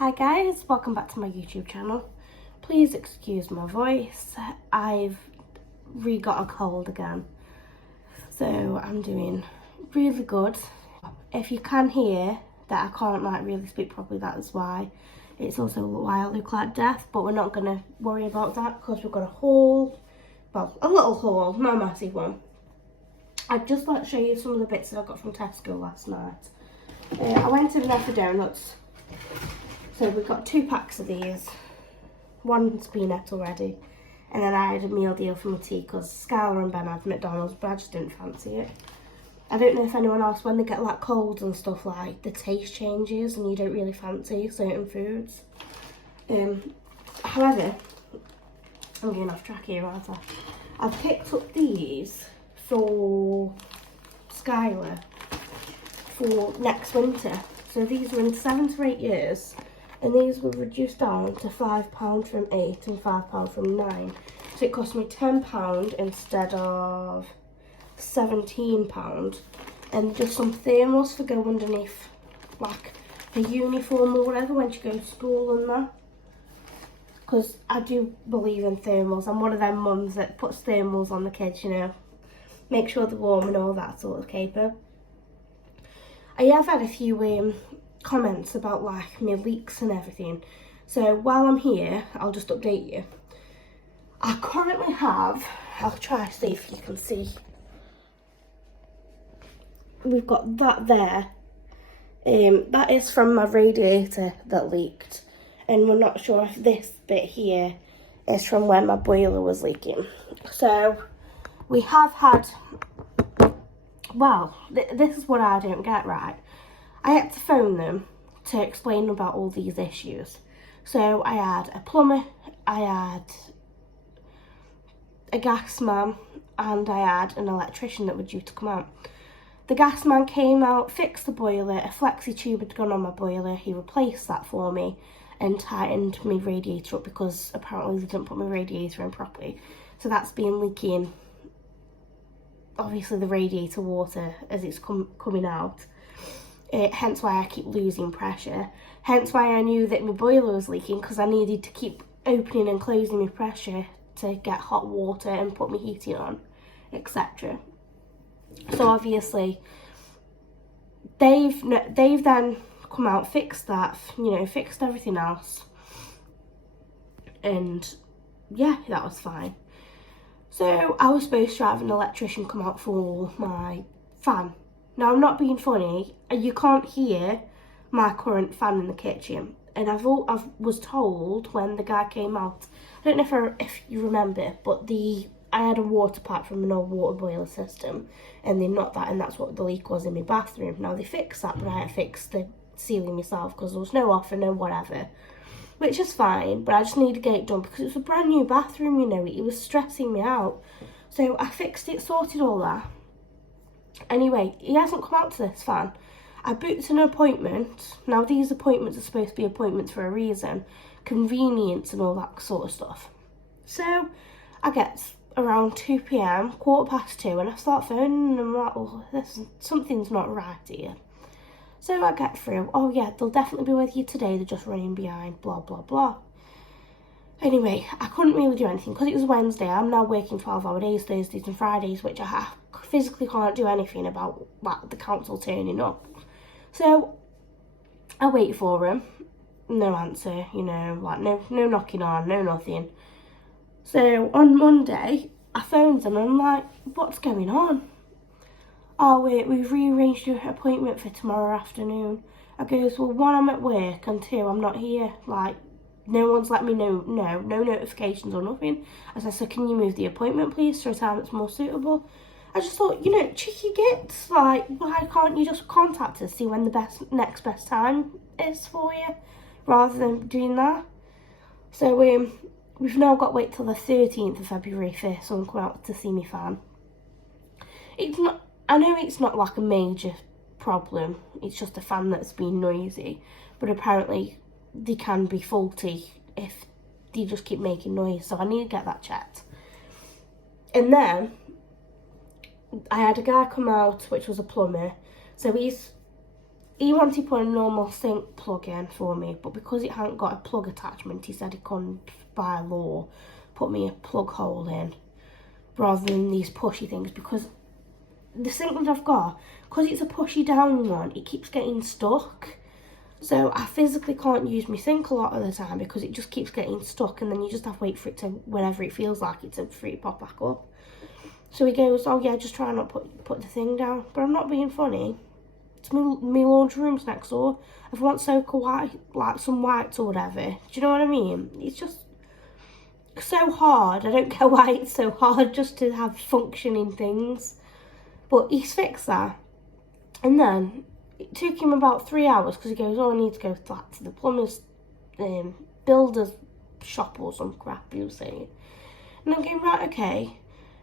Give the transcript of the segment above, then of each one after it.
Hi guys, welcome back to my YouTube channel. Please excuse my voice, I've re-got a cold again, so I'm doing really good. If you can hear that I can't really speak properly, that is why. It's also why I look like death, but we're not going to worry about that because we've got a haul, well, a little haul, not a massive one. I'd just like to show you some of the bits that I got from Tesco last night. I went in there for donuts. So we've got 2 packs of these, one's been ate already, and then I had a meal deal for my tea because Skylar and Ben had McDonald's, but I just didn't fancy it. I don't know if anyone else, when they get like colds and stuff, like the taste changes and you don't really fancy certain foods. However, I'm getting off track here, aren't I? I've picked up these for Skylar for next winter. So these were in 7 to 8 years. And these were reduced down to £5 from 8 and £5 from 9. So it cost me £10 instead of £17. And just some thermals for go underneath, like a uniform or whatever when you go to school and that. Because I do believe in thermals. I'm one of them mums that puts thermals on the kids, you know. Make sure they're warm and all that sort of caper. I have had a few comments about like my leaks and everything, so while I'm here I'll just update you. I currently have, I'll try to see if you can see, we've got that there, that is from my radiator that leaked, and we're not sure if this bit here is from when my boiler was leaking. So we have had, well, this is what I don't get right. I had to phone them to explain about all these issues. So I had a plumber, I had a gas man, and I had an electrician that were due to come out. The gas man came out, fixed the boiler, a flexi tube had gone on my boiler, he replaced that for me and tightened my radiator up because apparently they didn't put my radiator in properly. So that's been leaking, obviously, the radiator water as it's coming out. Hence why I keep losing pressure. Hence why I knew that my boiler was leaking, because I needed to keep opening and closing my pressure to get hot water and put my heating on, etc. So obviously they've then come out, fixed that, you know, fixed everything else, and yeah, that was fine. So I was supposed to have an electrician come out for my fan. Now, I'm not being funny, you can't hear my current fan in the kitchen. And I was told when the guy came out, I don't know if you remember, but I had a water pipe from an old water boiler system, and they knocked that, and that's what the leak was in my bathroom. Now, they fixed that, but I had to fix the ceiling myself because there was no offer, no whatever. Which is fine, but I just need to get it done because it was a brand new bathroom, you know, it was stressing me out. So I fixed it, sorted all that. Anyway, he hasn't come out to this fan. I booked an appointment. Now, these appointments are supposed to be appointments for a reason. Convenience and all that sort of stuff. So, I get around 2 PM, 2:15, and I start phoning and I'm like, oh, something's not right here. So I get through, oh yeah, they'll definitely be with you today, they're just running behind, blah, blah, blah. Anyway, I couldn't really do anything because it was Wednesday. I'm now working 12-hour days, Thursdays and Fridays, which I physically can't do anything about, like, the council turning up. So I wait for him, no answer, you know, like no knocking on, no nothing. So on Monday, I phoned him and I'm like, what's going on? Oh, we've rearranged your appointment for tomorrow afternoon. I goes, well, 1, I'm at work, and 2, I'm not here. Like, no one's let me know, no notifications or nothing. I said, so can you move the appointment, please, to a time that's more suitable? I just thought, you know, cheeky gits, like, why can't you just contact us, see when the next best time is for you, rather than doing that? So, we've now got to wait till the 13th of February for someone to come out to see me fan. I know it's not like a major problem, it's just a fan that's been noisy, but apparently they can be faulty if they just keep making noise, so I need to get that checked. And then I had a guy come out, which was a plumber, so he's he wanted to put a normal sink plug in for me, but because it hadn't got a plug attachment, he said he couldn't, by law, put me a plug hole in rather than these pushy things, because the sink that I've got, because it's a pushy down one, it keeps getting stuck. So I physically can't use my sink a lot of the time because it just keeps getting stuck, and then you just have to wait for it to, whenever it feels like it, for it to pop back up. So he goes, oh yeah, just try not put the thing down. But I'm not being funny. It's my laundry room's next door. If I want soak white, like some whites or whatever, do you know what I mean? It's just so hard. I don't get why it's so hard just to have functioning things. But he's fixed that. And then it took him about 3 hours because he goes, oh, I need to go to the plumber's, builder's shop or some crap, he was saying. And I'm going, right, okay.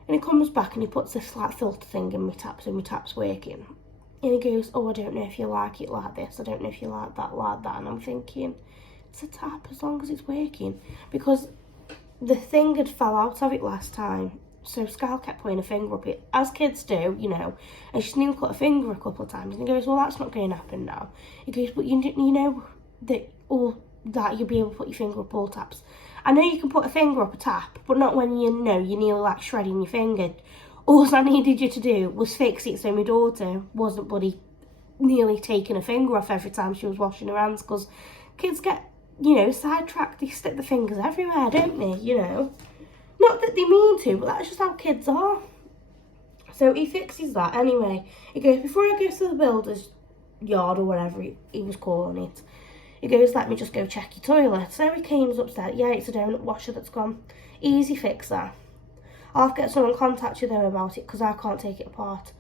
And he comes back and he puts this like filter thing in my taps, and my tap's working. And he goes, oh, I don't know if you like it like this. I don't know if you like that. And I'm thinking, it's a tap as long as it's working. Because the thing had fell out of it last time. So Scal kept putting a finger up it, as kids do, you know. And she's nearly cut a finger a couple of times. And he goes, well, that's not going to happen now. He goes, but you know that you'll be able to put your finger up all taps. I know you can put a finger up a tap, but not when you know you're nearly like shredding your finger. All I needed you to do was fix it so my daughter wasn't bloody nearly taking a finger off every time she was washing her hands, because kids get, you know, sidetracked. They stick the fingers everywhere, don't they, you know? Not that they mean to, but that's just how kids are. So he fixes that anyway. He goes, before I go to the builder's yard or whatever he was calling it, he goes, let me just go check your toilet. So he came upstairs. Yeah, it's a donut washer that's gone. Easy fix that. I'll have to get someone in contact with them about it because I can't take it apart.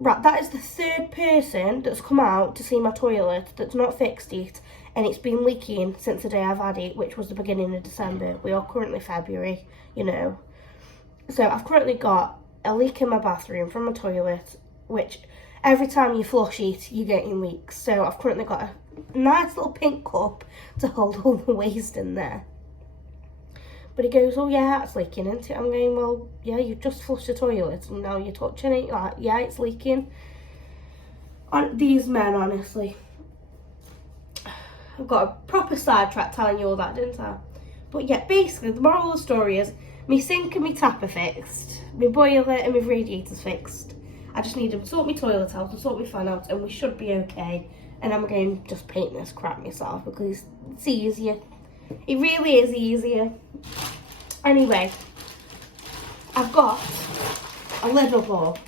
Right, that is the third person that's come out to see my toilet that's not fixed it, and it's been leaking since the day I've had it, which was the beginning of December. We are currently February, you know. So I've currently got a leak in my bathroom from my toilet, which every time you flush it, you're getting leaks. So I've currently got a nice little pink cup to hold all the waste in there. But he goes, oh yeah, it's leaking, isn't it? I'm going, well, yeah, you just flushed the toilet and now you're touching it. Like, yeah, it's leaking. These men, honestly. I've got a proper sidetrack telling you all that, didn't I? But yeah, basically, the moral of the story is, my sink and my tap are fixed. My boiler and my radiator's fixed. I just need to sort my toilet out and sort my fan out, and we should be okay. And I'm going to just paint this crap myself because it's easier. It really is easier. Anyway, I've got a little ball.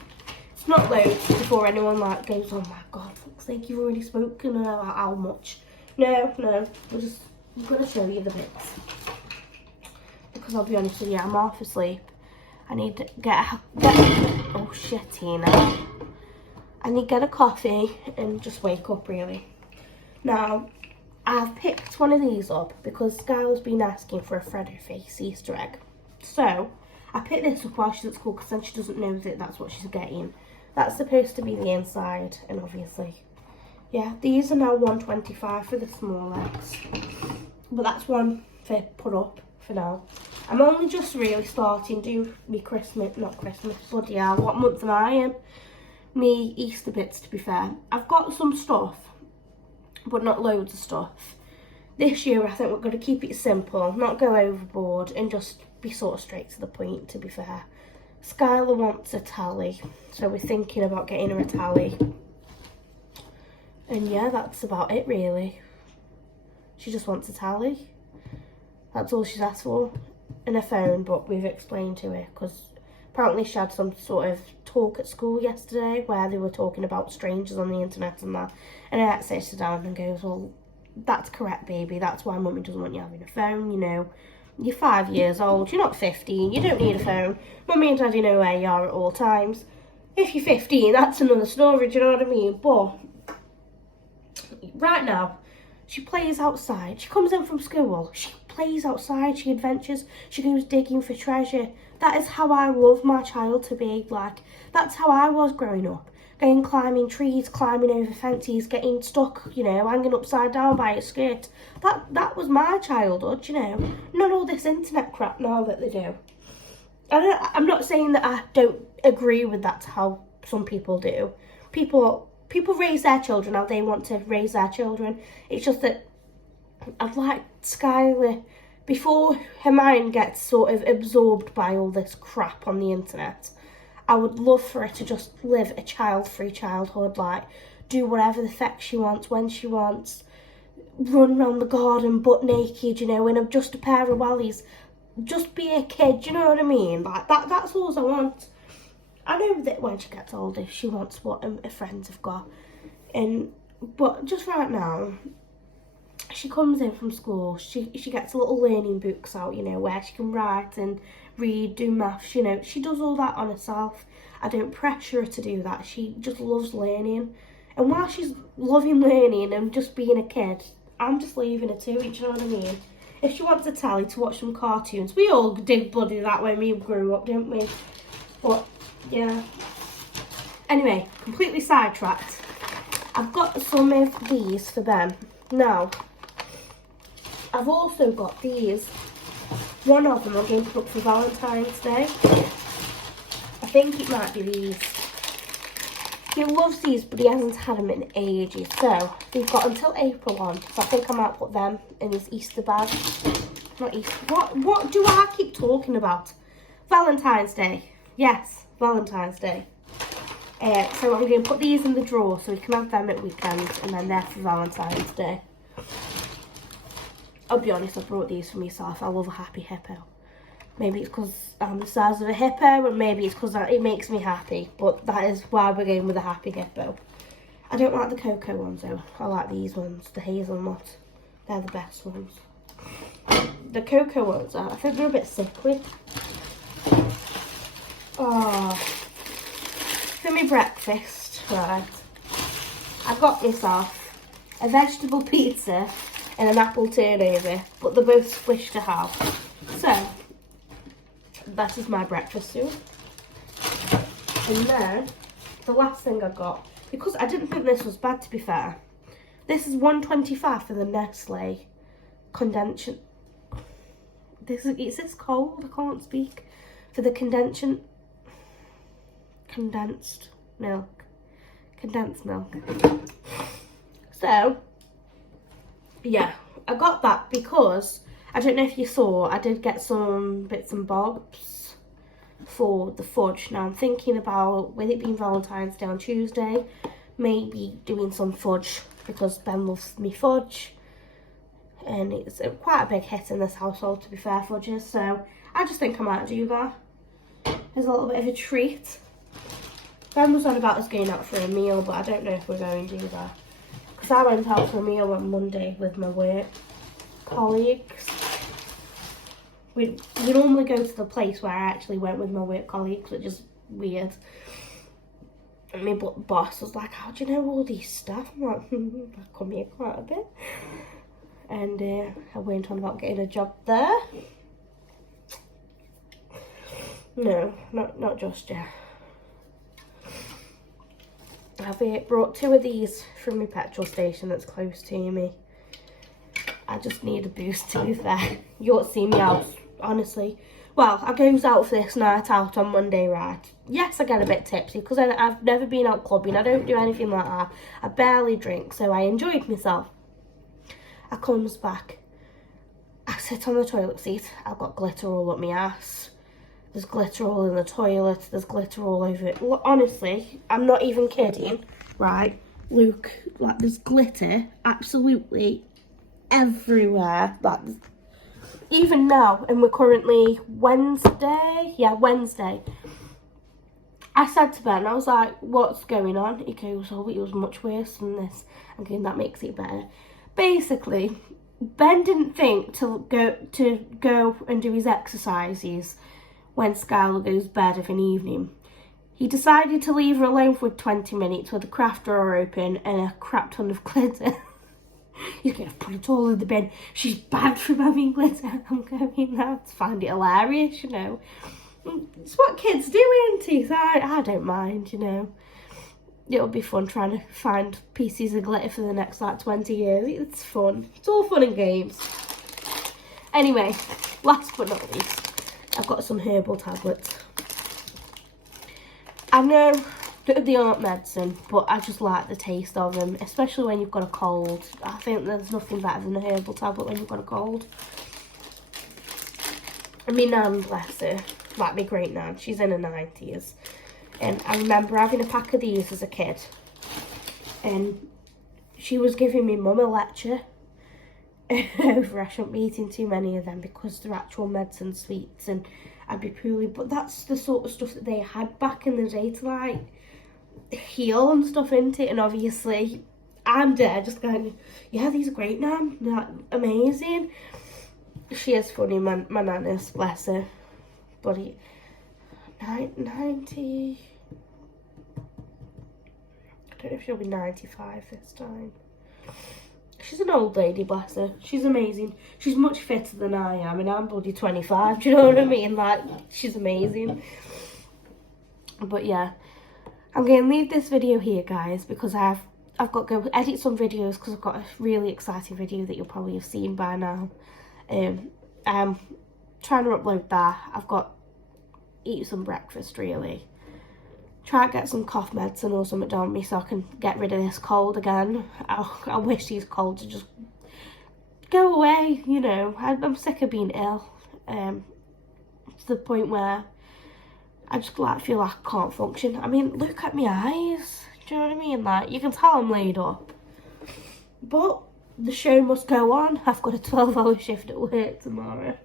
It's not loads before anyone like goes, oh my god, fuck's sake, you've already spoken about how much. No, I'm going to show you the bits. Because I'll be honest with you, I'm half asleep. I need to oh shit, Tina. I need to get a coffee and just wake up really. Now, I've picked one of these up because Skylar's been asking for a Freddo face Easter egg. So, I picked this up while she's at school because then she doesn't know that that's what she's getting. That's supposed to be the inside, and obviously, yeah, these are now $1.25 for the small eggs. But that's one for put up for now. I'm only just really starting to do me not Christmas, bloody hell, what month am I in? Me Easter bits, to be fair. I've got some stuff, but not loads of stuff. This year I think we're going to keep it simple, not go overboard, and just be sort of straight to the point, to be fair. Skylar wants a tally, so we're thinking about getting her a tally. And yeah, that's about it really. She just wants a tally. That's all she's asked for. And a phone, but we've explained to her, because apparently she had some sort of talk at school yesterday where they were talking about strangers on the internet and that. And I had to sit her down and goes, well, that's correct, baby. That's why mummy doesn't want you having a phone, you know. You're 5 years old, you're not 15, you don't need a phone. Mummy and daddy know where you are at all times. If you're 15, that's another story, do you know what I mean? But right now, she plays outside. She comes in from school. She plays outside. She adventures. She goes digging for treasure. That is how I love my child to be. Like, that's how I was growing up. Going climbing trees, climbing over fences, getting stuck, you know, hanging upside down by a skirt. That was my childhood, you know. Not all this internet crap now that they do. I'm not saying that I don't agree with that's how some people do. People people raise their children how they want to raise their children. It's just that I'd like Skylar, before her mind gets sort of absorbed by all this crap on the internet, I would love for her to just live a child-free childhood, like do whatever the feck she wants, when she wants, run around the garden butt naked, you know, in just a pair of wellies. Just be a kid, you know what I mean? Like that's all I want. I know that when she gets older, she wants what her friends have got. But just right now, she comes in from school, she gets little learning books out, you know, where she can write and read, do maths, you know. She does all that on herself. I don't pressure her to do that. She just loves learning. And while she's loving learning and just being a kid, I'm just leaving her to it, you know what I mean? If she wants a telly to watch some cartoons, we all did bloody that when we grew up, didn't we? But, yeah. Anyway, completely sidetracked. I've got some of these for them. Now, I've also got these. One of them I'm going to put for Valentine's Day. I think it might be these. He loves these, but he hasn't had them in ages. So, they've got until April on. So I think I might put them in his Easter bag. Not Easter. What do I keep talking about? Valentine's Day. Yes, Valentine's Day. So I'm going to put these in the drawer so we can have them at weekend, and then they're for Valentine's Day. I'll be honest, I brought these for myself. I love a happy hippo. Maybe it's because I'm the size of a hippo, and maybe it's because it makes me happy. But that is why we're going with a happy hippo. I don't like the cocoa ones though. I like these ones, the hazelnut. They're the best ones. The cocoa ones, I think they're a bit sickly. Oh, for my breakfast, right, I got myself a vegetable pizza and an apple turnover, but they're both squished to half. So, that is my breakfast soup. And then, the last thing I got, because I didn't think this was bad to be fair, this is $1.25 for the Nestle condensation. Is this cold? I can't speak. For the condensed milk. So, yeah, I got that because, I don't know if you saw, I did get some bits and bobs for the fudge. Now I'm thinking about, with it being Valentine's Day on Tuesday, maybe doing some fudge, because Ben loves me fudge. And it's quite a big hit in this household, to be fair, fudges. So I just think I might do that as a little bit of a treat. Ben was on about us going out for a meal, but I don't know if we're going to do that. Because I went out for a meal on Monday with my work colleagues. We normally go to the place where I actually went with my work colleagues, which is weird. And my boss was like, how do you know all these stuff? I'm like, I come here quite a bit. And I went on about getting a job there. No, not just yet. I've brought 2 of these from my petrol station that's close to me. I just need a boost, to be fair. You ought to see me out, honestly. Well, I goes out for this night out on Monday, right? Yes, I get a bit tipsy because I've never been out clubbing. I don't do anything like that. I barely drink, so I enjoyed myself. I comes back. I sit on the toilet seat. I've got glitter all up my ass. There's glitter all in the toilet. There's glitter all over it. Honestly, I'm not even kidding, right? Look, like there's glitter absolutely everywhere. Like, even now, and we're currently Wednesday. Yeah, Wednesday. I said to Ben, I was like, what's going on? He goes, oh, it was much worse than this. I'm going, that makes it better. Basically, Ben didn't think to go and do his exercises when Skylar goes to bed of an evening. He decided to leave her alone for 20 minutes with the craft drawer open and a crap ton of glitter. He's going to put it all in the bin. She's bad from having glitter. I'm going now to find it hilarious, you know. It's what kids do, isn't it? So I don't mind, you know. It'll be fun trying to find pieces of glitter for the next like 20 years. It's fun. It's all fun and games. Anyway, last but not least, I've got some herbal tablets. I know They aren't medicine, but I just like the taste of them, especially when you've got a cold. I think there's nothing better than a herbal tablet when you've got a cold. And my nan, bless her, like my great nan, she's in her 90s. And I remember having a pack of these as a kid. And she was giving me mum a lecture over I shouldn't be eating too many of them because they're actual medicine sweets and I'd be poorly. But that's the sort of stuff that they had back in the day to like heal and stuff into it. And obviously I'm there just going, yeah, these are great now, they're amazing. She is funny, my nan is, bless her. But 90, I don't know if she'll be 95 this time. She's an old lady, bless her. She's amazing. She's much fitter than I am, and I'm bloody 25. Do you know what I mean? Like, she's amazing. But yeah, I'm going to leave this video here, guys, because I've got to go edit some videos because I've got a really exciting video that you'll probably have seen by now. I'm trying to upload that. I've got to eat some breakfast, really. Try to get some cough medicine or something down me so I can get rid of this cold again. I wish these colds would just go away, you know. I'm sick of being ill. To the point where I just like feel like I can't function. I mean, look at my eyes. Do you know what I mean? Like, you can tell I'm laid up. But the show must go on. I've got a 12-hour shift at work tomorrow.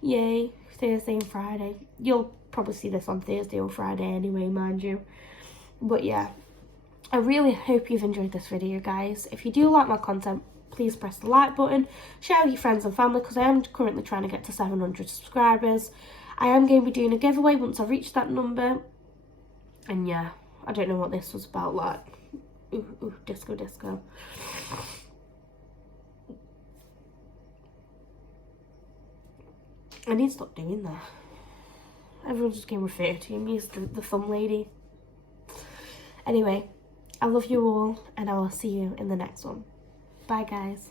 Yay, Thursday and Friday. You'll probably see this on Thursday or Friday anyway, mind you. But yeah, I really hope you've enjoyed this video, guys. If you do like my content, please press the like button, share with your friends and family, because I am currently trying to get to 700 subscribers. I am going to be doing a giveaway once I reach that number. And yeah, I don't know what this was about, like, ooh, disco. I need to stop doing that. Everyone's just going to refer to me as the thumb lady. Anyway, I love you all, and I will see you in the next one. Bye, guys.